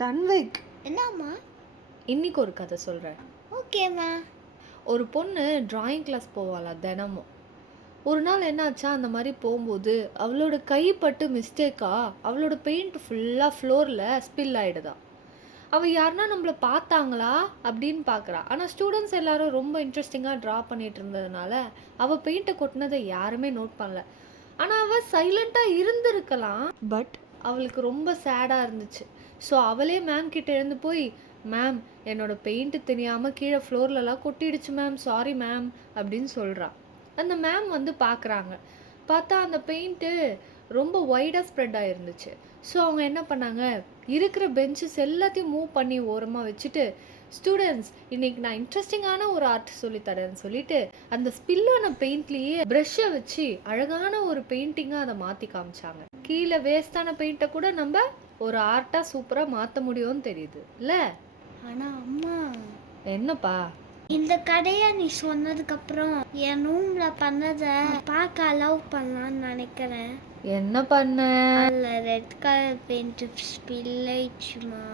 தன்விக், என்னம்மா? இன்னைக்கு ஒரு கதை சொல்கிறேன். ஓகேம்மா. ஒரு பொண்ணு டிராயிங் கிளாஸ் போவாளாம் தினமும். ஒரு நாள் என்னாச்சா, அந்த மாதிரி போகும்போது அவளோட கைப்பட்டு மிஸ்டேக்கா அவளோட பெயிண்ட் ஃபுல்லாக ஃப்ளோரில் ஸ்பில் ஆகிடுதா. அவள் யாருன்னா நம்மளை பார்த்தாங்களா அப்படின்னு பார்க்குறா. ஆனால் ஸ்டூடெண்ட்ஸ் எல்லாரும் ரொம்ப இன்ட்ரெஸ்டிங்காக ட்ரா பண்ணிட்டு இருந்ததுனால அவள் பெயிண்ட்டை கொட்டினதை யாருமே நோட் பண்ணல. ஆனால் அவள் சைலண்ட்டாக இருந்திருக்கலாம், பட் அவளுக்கு ரொம்ப சேடாக இருந்துச்சு. ஸோ அவளே மேம் கிட்ட எழுந்து போய், மேம் என்னோட பெயிண்ட்டு தெரியாமல் கீழே ஃப்ளோர்லலாம் கொட்டிடுச்சு மேம், சாரி மேம் அப்படின்னு சொல்கிறா. அந்த மேம் வந்து பார்க்குறாங்க. பார்த்தா அந்த பெயிண்ட்டு ரொம்ப வைடாக ஸ்ப்ரெட் ஆகிருந்துச்சு. ஸோ அவங்க என்ன பண்ணாங்க, இருக்கிற பெஞ்சஸ் எல்லாத்தையும் மூவ் பண்ணி ஓரமாக வச்சுட்டு, ஸ்டூடெண்ட்ஸ் இன்னைக்கு நான் இன்ட்ரெஸ்டிங்கான ஒரு ஆர்ட் சொல்லித்தரேன்னு சொல்லிட்டு அந்த ஸ்பில்லான பெயிண்ட்லேயே ப்ரஷ்ஷை வச்சு அழகான ஒரு பெயிண்டிங்காக அதை மாற்றி காமிச்சாங்க. கீழே வேஸ்டான பெயிண்ட்டை கூட நம்ம ஒரு ஆர்ட்டாக சூப்பராக மாற்ற முடியும்னு தெரியுது இல்லை? ஆனால் அம்மா, என்னப்பா? இந்த கதையை நீ சொன்னதுக்கப்புறம் என் ரூமில் பண்ணதை பார்க்க அலோவ் பண்ணலான்னு நினைக்கிறேன். என்ன பண்ண? அதில் ரெட் கலர் பெயிண்ட் ஸ்பில் ஆயிடுச்சுமா.